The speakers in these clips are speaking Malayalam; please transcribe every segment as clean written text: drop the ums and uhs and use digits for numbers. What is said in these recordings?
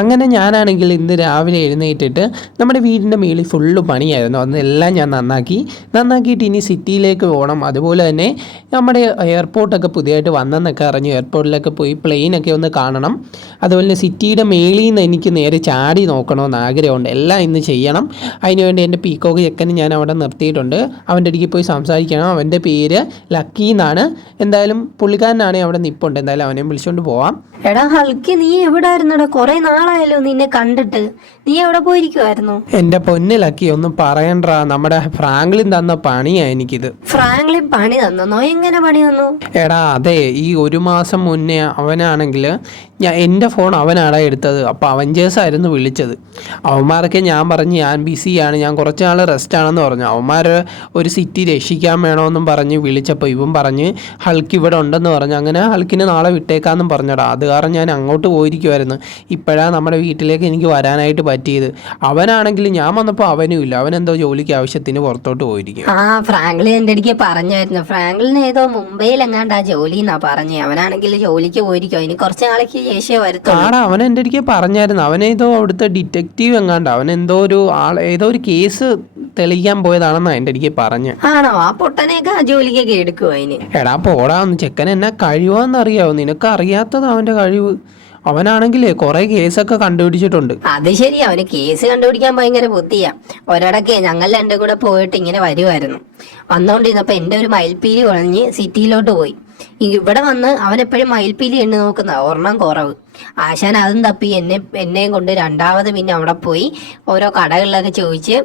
അങ്ങനെ ഞാനാണെങ്കിൽ ഇന്ന് രാവിലെ എഴുന്നേറ്റിട്ട് നമ്മുടെ വീടിൻ്റെ മേളിൽ ഫുള്ള് പണിയായിരുന്നു. അതെല്ലാം ഞാൻ നന്നാക്കിയിട്ട് ഇനി സിറ്റിയിലേക്ക് പോകണം. അതുപോലെ തന്നെ നമ്മുടെ എയർപോർട്ടൊക്കെ പുതിയതായിട്ട് വന്നെന്നൊക്കെ അറിഞ്ഞു. എയർപോർട്ടിലൊക്കെ പോയി പ്ലെയിനൊക്കെ ഒന്ന് കാണണം. അതുപോലെ തന്നെ സിറ്റിയുടെ മേളിൽ നിന്ന് എനിക്ക് നേരെ ചാടി നോക്കണമെന്ന് ആഗ്രഹമുണ്ട്. എല്ലാം ഇന്ന് ചെയ്യണം. അതിനുവേണ്ടി എൻ്റെ പീക്കോക്ക് ചെക്കന് ഞാൻ അവിടെ നിർത്തിയിട്ടുണ്ട്. അവൻ്റെ അടുക്കി പോയി സംസാരിക്കണം. അവൻ്റെ പേര് ലക്കി എന്നാണ്. എന്തായാലും പുള്ളിക്കാരനാണെങ്കിൽ അവിടെ നിൽപ്പുണ്ട്. എന്തായാലും അവനെ വിളിച്ചുകൊണ്ട് പോവാം. എടാ ഹൽക്കി, നീ എവിടെ ആയിരുന്നടാ? കുറെ നാളായല്ലോ നിന്നെ കണ്ടിട്ട്. നീ എവിടെ പോയിരിക്കുവായിരുന്നു? എന്റെ പൊന്ന് ലക്കി, ഒന്നും പറയണ്ടാ. നമ്മുടെ ഫ്രാങ്ക്ലിൻ തന്ന പണിയാ എനിക്കിത്. ഫ്രാങ്ക്ലിൻ പണി തന്നോ? എങ്ങനെ പണി തന്നു? എടാ അതെ, ഈ 1 മാസം മുന്നേ അവനാണെങ്കിൽ എൻ്റെ ഫോൺ അവനാടാ എടുത്തത്. അപ്പോൾ അവഞ്ചേഴ്സായിരുന്നു വിളിച്ചത്. അവന്മാരൊക്കെ ഞാൻ പറഞ്ഞു ഞാൻ ബിസിയാണ്, ഞാൻ കുറച്ച് നാൾ റെസ്റ്റ് ആണെന്ന് പറഞ്ഞു. അവന്മാർ ഒരു സിറ്റി രക്ഷിക്കാൻ വേണമെന്നും പറഞ്ഞ് വിളിച്ചപ്പോൾ ഇവൻ പറഞ്ഞ് ഹൾക്ക് ഇവിടെ ഉണ്ടെന്ന് പറഞ്ഞു. അങ്ങനെ ഹൾക്കിനെ നാളെ വിട്ടേക്കാമെന്നും പറഞ്ഞടാ. അത് കാരണം ഞാൻ അങ്ങോട്ട് പോയിരിക്കുമായിരുന്നു. ഇപ്പോഴാണ് നമ്മുടെ വീട്ടിലേക്ക് എനിക്ക് വരാനായിട്ട് പറ്റിയത്. അവനാണെങ്കിൽ ഞാൻ വന്നപ്പോൾ അവനും ഇല്ല. അവനെന്തോ ജോലിക്ക് ആവശ്യത്തിന് പുറത്തോട്ട് പോയിരിക്കും. ആ, ഫ്രാങ്ക്ലിൻ എൻ്റെ അടുക്ക് പറഞ്ഞായിരുന്നു. ഫ്രാങ്ക്ലിൻ ഏതോ മുംബൈയിൽ എങ്ങാണ്ടാ ജോലി എന്നാ പറഞ്ഞേ. അവനാണെങ്കിൽ ജോലിക്ക് പോയിരിക്കും. ഇനി കുറച്ച് നാളേക്ക് ശേഷമേ വരത്തുള്ളൂ. ആടാ, അവൻ എൻ്റെ അടുക്ക് പറഞ്ഞായിരുന്നു. അവനേതോ അവിടുത്തെ ഡിറ്റക്റ്റീവ് എങ്ങാണ്ട്. അവനെന്തോ ഏതോ ഒരു കേസ് തെളിയിക്കാൻ പോയതാണെന്നാ എൻ്റെ അടുക്ക് പറഞ്ഞ്. ആണോ? ആ പൊട്ടനെയൊക്കെ ജോലിക്കൊക്കെ എടുക്കുവോ അതിന്? എടാ പോടാ, ചെക്കൻ എന്നാ കഴിവാന്നറിയാവോ? നിനക്ക് അറിയാത്തത് അവൻ്റെ കഴിവ്. അവനാണെങ്കിലേ കുറെ കേസൊക്കെ കണ്ടുപിടിച്ചിട്ടുണ്ട്. അത് ശരി, അവന് കേസ് കണ്ടുപിടിക്കാൻ ഭയങ്കര ബുദ്ധിയാ. ഒരിടക്കെ ഞങ്ങൾ രണ്ടും കൂടെ പോയിട്ട് ഇങ്ങനെ വരുമായിരുന്നു. വന്നോണ്ടിരുന്നപ്പോ എന്റെ ഒരു മയിൽപ്പീലി കുഴഞ്ഞ് സിറ്റിയിലോട്ട് പോയി. ഇവിടെ വന്ന് അവൻ എപ്പോഴും മയിൽപ്പീലി എണ്ണി നോക്കുന്ന, ഒരെണ്ണം കുറവ്. ആശാൻ അതും തപ്പി എന്നെയും കൊണ്ട് രണ്ടാമത് പിന്നെ അവിടെ പോയി ഓരോ കടകളിലൊക്കെ ചോദിച്ച്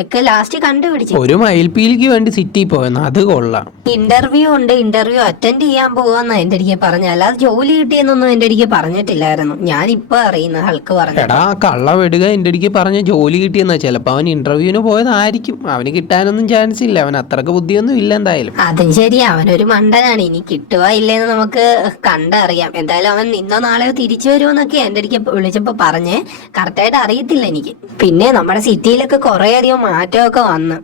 ഒക്കെ ലാസ്റ്റ് കണ്ടുപിടിച്ചു. ഒരു മയിൽപ്പീലിക്ക് വേണ്ടി സിറ്റി പോയെന്ന്, അത് കൊള്ളാം. ഇന്റർവ്യൂ ഉണ്ട്, ഇന്റർവ്യൂ അറ്റൻഡ് ചെയ്യാൻ പോവാന്ന് എന്റെ അടുക്കെ പറഞ്ഞ, അല്ലാതെ ജോലി കിട്ടിയെന്നൊന്നും എന്റെ അടുക്കെ പറഞ്ഞിട്ടില്ലായിരുന്നു. ഞാൻ ഇപ്പൊ അറിയുന്ന ഹൾക്ക് പറഞ്ഞു. എടാ കള്ള വിടുക, എന്റെ അടുക്ക് പറഞ്ഞ ജോലി കിട്ടിയെന്നാ. ചിലപ്പോ അവൻ ഇന്റർവ്യൂവിന് പോയതായിരിക്കും. അവന് കിട്ടാനൊന്നും ചാൻസ് ഇല്ല. അവൻ അത്രക്ക് ബുദ്ധിയൊന്നും ഇല്ല എന്തായാലും. അതും ശരി, അവനൊരു മണ്ടനാണ്. ഇനി കിട്ടുക ഇല്ലേന്ന് നമുക്ക് കണ്ടറിയാം. എന്തായാലും അവൻ ഇന്നോ നാളെയോ തിരിച്ചു വരുമെന്നൊക്കെ എന്റെ അടുക്കെ വിളിച്ചപ്പോ പറഞ്ഞ്. കറക്റ്റായിട്ട് അറിയത്തില്ല എനിക്ക്. പിന്നെ നമ്മുടെ സിറ്റിയിലൊക്കെ കുറെ അധികം മാറ്റമൊക്കെ വന്ന്.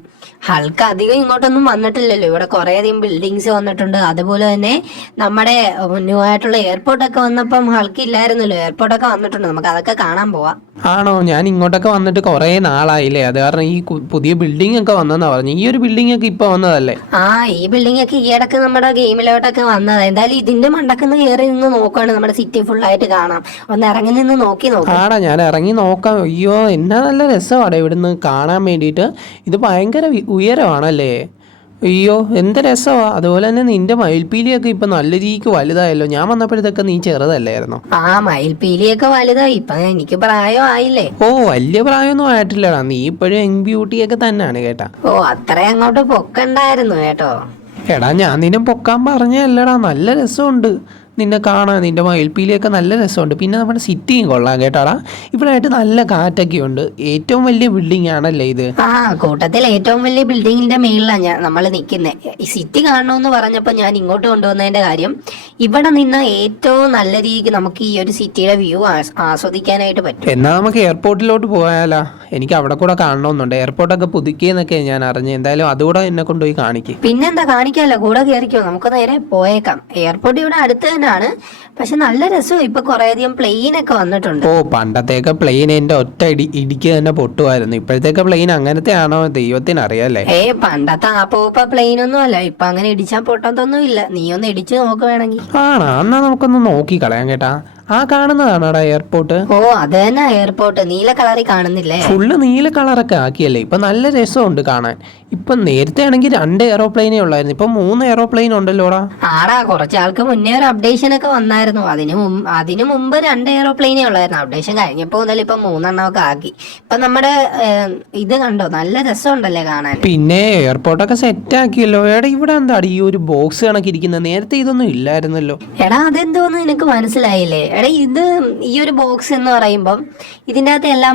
ഹൾക്ക് അധികം ഇങ്ങോട്ടൊന്നും വന്നിട്ടില്ലല്ലോ. ഇവിടെ കുറെ അധികം ബിൽഡിങ്സ് വന്നിട്ടുണ്ട്. അതുപോലെ തന്നെ നമ്മുടെ ന്യൂ ആയിട്ടുള്ള എയർപോർട്ടൊക്കെ വന്നപ്പം ഹൾക്ക് ഇല്ലായിരുന്നല്ലോ. എയർപോർട്ടൊക്കെ വന്നിട്ടുണ്ട്. നമുക്ക് അതൊക്കെ കാണാൻ പോവാം. ആണോ? ഞാൻ ഇങ്ങോട്ടൊക്കെ വന്നിട്ട് കുറെ നാളായില്ലേ. അത് കാരണം ഈ പുതിയ ബിൽഡിംഗ് ഒക്കെ വന്നെന്നാ പറഞ്ഞു. ഈ ഒരു ബിൽഡിംഗ് ഒക്കെ ഇപ്പൊ വന്നതല്ലേ? ആ, ഈ ബിൽഡിംഗ് ഒക്കെ ഈയിടക്ക് നമ്മുടെ ഗെയിമിലോട്ടൊക്കെ വന്നത്. എന്തായാലും ഇതിന്റെ മണ്ടക്കെന്ന് കയറി നിന്ന് നോക്കുകയാണ്. നമ്മുടെ സിറ്റി ഫുൾ ആയിട്ട് കാണാം. ഒന്ന് ഇറങ്ങി നിന്ന് നോക്കി നോക്കാം. ആടാ, ഞാൻ ഇറങ്ങി നോക്കാം. അയ്യോ, എന്നാ നല്ല രസമാണ് ഇവിടുന്ന് കാണാൻ വേണ്ടിയിട്ട്. ഇത് ഭയങ്കര ഉയരമാണല്ലേ. അയ്യോ എന്ത് രസമാണ്. അതുപോലെ തന്നെ നിന്റെ മയിൽപ്പീലിയൊക്കെ ഇപ്പൊ നല്ല രീതിക്ക് വലുതായല്ലോ. ഞാൻ വന്നപ്പോഴത്തേക്ക് നീ ചെറുതല്ലായിരുന്നോ? ആ, മയിൽപ്പീലിയൊക്കെ വലുതായി. ഇപ്പൊ എനിക്ക് പ്രായം ആയില്ലേ. ഓ, വലിയ പ്രായമൊന്നും ആയിട്ടില്ലടാ. നീ ഇപ്പോഴും യങ് ബ്യൂട്ടിയൊക്കെ തന്നെയാണ് കേട്ടാ. ഓ, അത്ര അങ്ങോട്ട് പൊക്കണ്ടായിരുന്നു കേട്ടോ. എടാ, ഞാൻ നിന്നെ പൊക്കാൻ പറഞ്ഞല്ലടാ. നല്ല രസമുണ്ട് നിന്നെ കാണാൻ. നിന്റെ മയിൽപ്പീലിയൊക്കെ നല്ല രസമുണ്ട്. പിന്നെ നമ്മുടെ സിറ്റിയും കൊള്ളാം കേട്ടാടാ. ഇവിടെ ആയിട്ട് നല്ല കാറ്റൊക്കെ ഉണ്ട്. ഏറ്റവും വലിയ ബിൽഡിംഗ് ആണല്ലേ ഇത്? ആ, കൂട്ടത്തിൽ ഏറ്റവും വലിയ ബിൽഡിങ്ങിന്റെ മേളിലാണ് നമ്മൾ നിൽക്കുന്നത്. ഈ സിറ്റി കാണണമെന്ന് പറഞ്ഞപ്പോൾ ഞാൻ ഇങ്ങോട്ട് കൊണ്ടുവന്നതിന്റെ കാര്യം, ഇവിടെ നിന്ന് ഏറ്റവും നല്ല രീതിക്ക് നമുക്ക് ഈ ഒരു സിറ്റിയുടെ വ്യൂ ആസ്വദിക്കാനായിട്ട് പറ്റും. എന്നാ നമുക്ക് എയർപോർട്ടിലോട്ട് പോയാലാ? എനിക്ക് അവിടെ കൂടെ കാണണമെന്നുണ്ട്. എയർപോർട്ടൊക്കെ പുതുക്കിയെന്നൊക്കെ ഞാൻ അറിഞ്ഞു. എന്തായാലും അതുകൂടെ എന്നെ കൊണ്ടുപോയി കാണിക്കും. പിന്നെന്താ, കാണിക്കാമല്ലോ. കൂടെ കയറിക്കോ, നമുക്ക് നേരെ പോയേക്കാം. എയർപോർട്ട് ഇവിടെ അടുത്ത് തന്നെയാണ്. പക്ഷെ നല്ല രസവും. ഇപ്പൊ കുറെ അധികം പ്ലെയിൻ ഒക്കെ വന്നിട്ടുണ്ട്. ഓ, പണ്ടത്തേക്ക് പ്ലെയിൻ എന്റെ ഒറ്റ ഇടിക്ക് തന്നെ പൊട്ടുമായിരുന്നു. ഇപ്പോഴത്തേക്ക് പ്ലെയിൻ അങ്ങനത്തെ ആണോ ദൈവത്തിന് അറിയാല്ലേ. പണ്ടത്തെ ആപ്പ പ്ലെയിൻ ഒന്നും അല്ല. ഇപ്പൊ അങ്ങനെ ഇടിച്ചാൽ പൊട്ടത്തൊന്നും ഇല്ല. നീ ഒന്ന് ഇടിച്ചു നോക്ക് വേണമെങ്കിൽ. ആണോ? എന്നാ നമുക്കൊന്ന് നോക്കി കളയാം കേട്ടാ. ആ കാണുന്നതാണോടാ എയർപോർട്ട്? ഓ, അത് തന്നെ എയർപോർട്ട്. നീല കളറിൽ കാണുന്നില്ലേ? ഫുള്ള് നീല കളറൊക്കെ ആക്കിയല്ലേ. ഇപ്പൊ നല്ല രസമുണ്ട് കാണാൻ. ഇപ്പൊ നേരത്തെ ആണെങ്കിൽ 2 എയറോപ്ലെയിനേ ഉള്ളായിരുന്നു. ഇപ്പൊ 3 എയറോപ്ലെയിൻ ഉണ്ടല്ലോടാ. ആടാ, കുറച്ചാൾക്ക് മുന്നേ ഒരു അപ്ഡേഷൻ ഒക്കെ വന്നായിരുന്നു. അതിനു മുമ്പ് 2 എയറോപ്ലെയിനേ ഉള്ളായിരുന്നു. അപ്ഡേഷൻ കഴിഞ്ഞപ്പോ മുതൽ ഇപ്പൊ 3 എണ്ണമൊക്കെ ആക്കി. ഇപ്പൊ നമ്മുടെ ഇത് കണ്ടോ, നല്ല രസമുണ്ടല്ലേ കാണാൻ. പിന്നെ എയർപോർട്ടൊക്കെ സെറ്റ് ആക്കിയല്ലോ. എടാ, ഇവിടെ എന്താടി ഈ ഒരു ബോക്സ് കണക്കിരിക്കുന്നത്? നേരത്തെ ഇതൊന്നും ഇല്ലായിരുന്നല്ലോ. എടാ, അതെന്തോന്ന് നിനക്ക് മനസ്സിലായില്ലേ? എടാ, ഇത് ഈ ഒരു ബോക്സ് എന്ന് പറയുമ്പം ഇതിൻ്റെ അകത്ത് എല്ലാം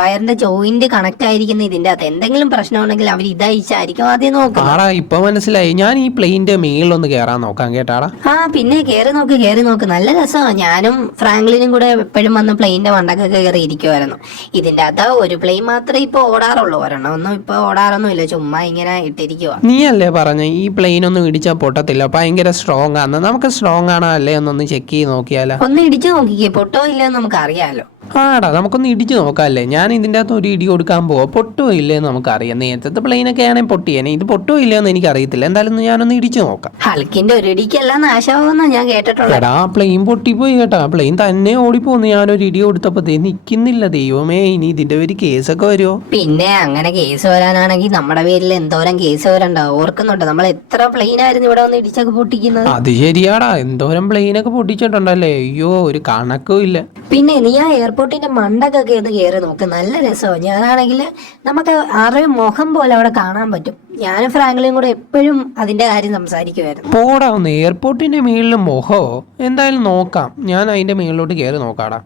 വയറിന്റെ ജോയിന്റ് കണക്ട് ആയിരിക്കുന്ന. ഇതിന്റെ അകത്ത് എന്തെങ്കിലും പ്രശ്നമുണ്ടെങ്കിൽ അവർ ഇതയച്ചായിരിക്കും ആദ്യം നോക്കാം. ആടാ, ഇപ്പൊ മനസ്സിലായി. ഞാൻ ഈ പ്ലെയിന്റെ മേളിലൊന്ന് കയറാൻ നോക്കാം കേട്ടാടാ. ആ, പിന്നെ കയറി നോക്ക്. നല്ല രസമാണ്. ഞാനും ഫ്രാങ്ക്ലിനും കൂടെ എപ്പോഴും വന്ന് പ്ലെയിന്റെ മണ്ടൊക്കെ കയറി ഇരിക്കുമായിരുന്നു. ഇതിന്റെ അകത്ത് ഒരു പ്ലെയിൻ മാത്രമേ ഇപ്പൊ ഓടാറുള്ളൂ. ഒരെണ്ണമൊന്നും ഇപ്പൊ ഓടാറൊന്നും ഇല്ല. ചുമ്മാ ഇങ്ങനെ ഇട്ടിരിക്കുക. നീ അല്ലേ പറഞ്ഞ ഈ പ്ലെയിൻ ഒന്നും ഇടിച്ചാൽ പൊട്ടത്തില്ല, ഭയങ്കര സ്ട്രോങ് ആണ്. നമുക്ക് സ്ട്രോങ് ആണോ അല്ലേ എന്നൊന്ന് ചെക്ക് ചെയ്ത് ചെയ്ത് നോക്കിയാലോ? ഒന്ന് ഇടിച്ചു നോക്കിക്കേ, പൊട്ടോ ഇല്ലെന്ന് നമുക്ക് അറിയാലോ. ആടാ, നമുക്കൊന്ന് ഇടിച്ചു നോക്കാമല്ലേ? ഞാൻ ഇതിൻ്റെ അകത്ത് ഒരു ഇടി കൊടുക്കാൻ പോവാം. പൊട്ടോ ഇല്ലയെന്ന് നമുക്കറിയാം. നേരത്തെ പ്ലെയിനൊക്കെ ആണെങ്കിൽ പൊട്ടിയേനെ. ഇത് പൊട്ടോ ഇല്ലയെന്ന് എനിക്കറിയത്തില്ല. എന്തായാലും ഞാനൊന്ന് ഇടിച്ചു നോക്കാം. ഹൾക്കിന്റെ ഒരു ഇടിക്കെല്ലാം നാശമാവുമെന്നാ ഞാൻ കേട്ടിട്ടുള്ളത്. എടാ, പ്ലെയിൻ പൊട്ടിപ്പോയി കേട്ടാ. പ്ലെയിൻ തന്നെ ഓടിപ്പോന്ന്. ഞാനൊരു ഇടി കൊടുത്തപ്പോ നിൽക്കുന്നില്ല. ദൈവമേ, ഇനി ഇതിന്റെ പേര് കേസൊക്കെ വരുമോ? പിന്നെ അങ്ങനെ കേസ് വരാനാണെങ്കിൽ നമ്മുടെ പേരിൽ എന്തോരം കേസ് വരണ്ടാവും. ഓർക്കുന്നുണ്ട് നമ്മൾ എത്ര പ്ലെയിൻ ആയിരുന്നു ഇവിടെ വന്ന് ഇടിച്ചൊക്കെ പൊട്ടിക്കുന്നത്. അത് ശരിയാടാ, എന്തോരം പ്ലെയിനൊക്കെ പൊട്ടിച്ചിട്ടുണ്ടല്ലേ. അയ്യോ, ഒരു കണക്കും ഇല്ല. പിന്നെ നീ ആ എയർപോർട്ടിന്റെ മണ്ടക്കൊക്കെ ഒന്ന് കയറി നോക്ക്, നല്ല രസമാണ്. ഞാനാണെങ്കിൽ നമുക്ക് ആരുടെ മുഖം പോലെ അവിടെ കാണാൻ പറ്റും. ഞാനും ഫ്രാങ്ക്ലിയും കൂടെ എപ്പോഴും അതിന്റെ കാര്യം സംസാരിക്കുമായിരുന്നു. പോടാ, ഒന്ന് എയർപോർട്ടിന്റെ മേളിൽ മുഖമോ? എന്തായാലും നോക്കാം. ഞാൻ അതിന്റെ മേളിലോട്ട് കയറി നോക്കാടാ.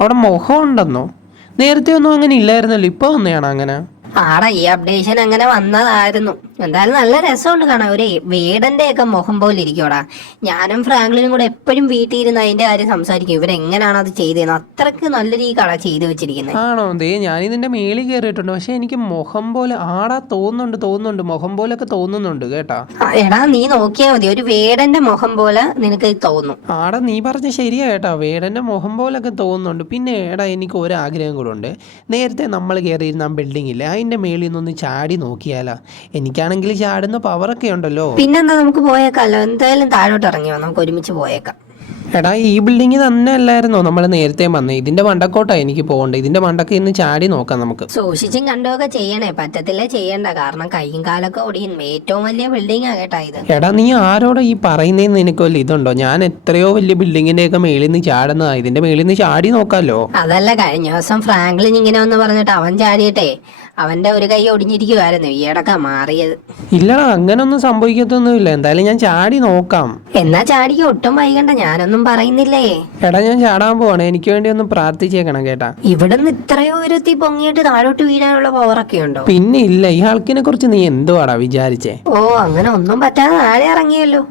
അവിടെ മുഖം ഉണ്ടെന്നോ? നേരത്തെ ഒന്നും അങ്ങനെ ഇല്ലായിരുന്നല്ലോ. ഇപ്പൊ വന്നെയാണോ അങ്ങനെ? ആടാ, ഈ അപ്ഡേഷൻ അങ്ങനെ വന്നതായിരുന്നു. എന്തായാലും നല്ല രസമുണ്ട് കാണാൻ. ഒരു വേടന്റെ ഒക്കെ മുഖം പോലെ ഇരിക്കോടാ. ഞാനും ഫ്രാങ്ക്ലിനും കൂടെ എപ്പോഴും വീട്ടിൽ ഇരുന്ന് അതിന്റെ കാര്യം സംസാരിക്കും. ഇവരെങ്ങനെയാണ് അത് ചെയ്തതെന്ന്. അത്രക്ക് നല്ല രീതിക്കാണ് ചെയ്തു വെച്ചിരിക്കുന്നത്. ആണോ? ദേ, ഞാനിതിന്റെ മേളിൽ കയറിയിട്ടുണ്ട്. പക്ഷെ എനിക്ക് മുഖം പോലെ തോന്നുന്നുണ്ട്. മുഖം പോലൊക്കെ തോന്നുന്നുണ്ട് കേട്ടാ. എടാ, നീ നോക്കിയാൽ മതി, ഒരു വേടന്റെ മുഖം പോലെ നിനക്ക് തോന്നും. ആടാ, നീ പറഞ്ഞ ശരിയാ കേട്ടാ. വേടന്റെ മുഖം പോലൊക്കെ തോന്നുന്നുണ്ട്. പിന്നെ എടാ, എനിക്ക് ഒരു ആഗ്രഹം കൂടെ ഉണ്ട്. നേരത്തെ നമ്മൾ കയറിയിരുന്ന ആ ബിൽഡിംഗ് ഇല്ലേ, അതിന്റെ മേളിൽ നിന്നൊന്ന് ചാടി നോക്കിയാലാ? എനിക്കാണെങ്കിൽ ചാടുന്ന പവറൊക്കെ ഉണ്ടല്ലോ. പിന്നെന്താ, നമുക്ക് പോയേക്കാലോ. എന്തായാലും താഴോട്ട് ഇറങ്ങിയോ, നമുക്ക് ഒരുമിച്ച് പോയേക്കാം. എടാ, ഈ ബിൽഡിംഗ് തന്നെ അല്ലായിരുന്നോ നമ്മൾ നേരത്തെ വന്നേ? ഇതിന്റെ മണ്ടക്കോട്ടാ എനിക്ക് പോകണ്ടേ. ഇതിന്റെ മണ്ടക്ക് ഇന്ന് ചാടി നോക്കാം നമുക്ക്. സൂക്ഷിച്ചും കണ്ടുമൊക്കെ ചെയ്യണേ. പറ്റത്തില്ല ചെയ്യണ്ട, കാരണം കൈയും കാലൊക്കെ ഒടിയും. ഏറ്റവും വലിയ ബിൽഡിംഗ് ആകേട്ടാ ഇത്. എടാ, നീ ആരോടാ ഈ പറയുന്നതെന്ന് എനിക്ക് വല്ല ഇതുണ്ടോ? ഞാൻ എത്രയോ വലിയ ബിൽഡിങ്ങിന്റെ ഒക്കെ മേളിൽ നിന്ന് ചാടുന്നതാ. ഇതിന്റെ മേളിൽ നിന്ന് ചാടി നോക്കാലോ. അതല്ല, കഴിഞ്ഞ ദിവസം ഫ്രാങ്ക്ലിൻ ഇങ്ങനെ ഒന്ന് പറഞ്ഞിട്ട് അവൻ ചാടിയിട്ടേ അവന്റെ ഒരു കൈ ഒടിഞ്ഞിരിക്കുവായിരുന്നു. ഈയിടക്കാ മാറിയത്. ഇല്ലടാ, അങ്ങനൊന്നും സംഭവിക്കത്തൊന്നുമില്ല. എന്തായാലും ഞാൻ ചാടി നോക്കാം. എന്നാ ചാടിക്ക്, ഒട്ടും വൈകണ്ട, ഞാനൊന്നും പറയുന്നില്ലേ. എടാ, ഞാൻ ചാടാൻ പോവാണ്. എനിക്ക് വേണ്ടി ഒന്ന് പ്രാർത്ഥിച്ചേക്കണം കേട്ടാ. ഇവിടുന്ന് ഇത്രയോ ഉയരത്തി പൊങ്ങിയിട്ട് താഴോട്ട് വീഴാനുള്ള പവറൊക്കെ ഉണ്ടോ? പിന്നെ ഇല്ല, ഈ ആൾക്കിനെ കുറിച്ച് നീ എന്തുവാടാ വിചാരിച്ചേ? ഓ, അങ്ങനെ ഒന്നും പറ്റാതെ താഴെ ഇറങ്ങിയല്ലോ.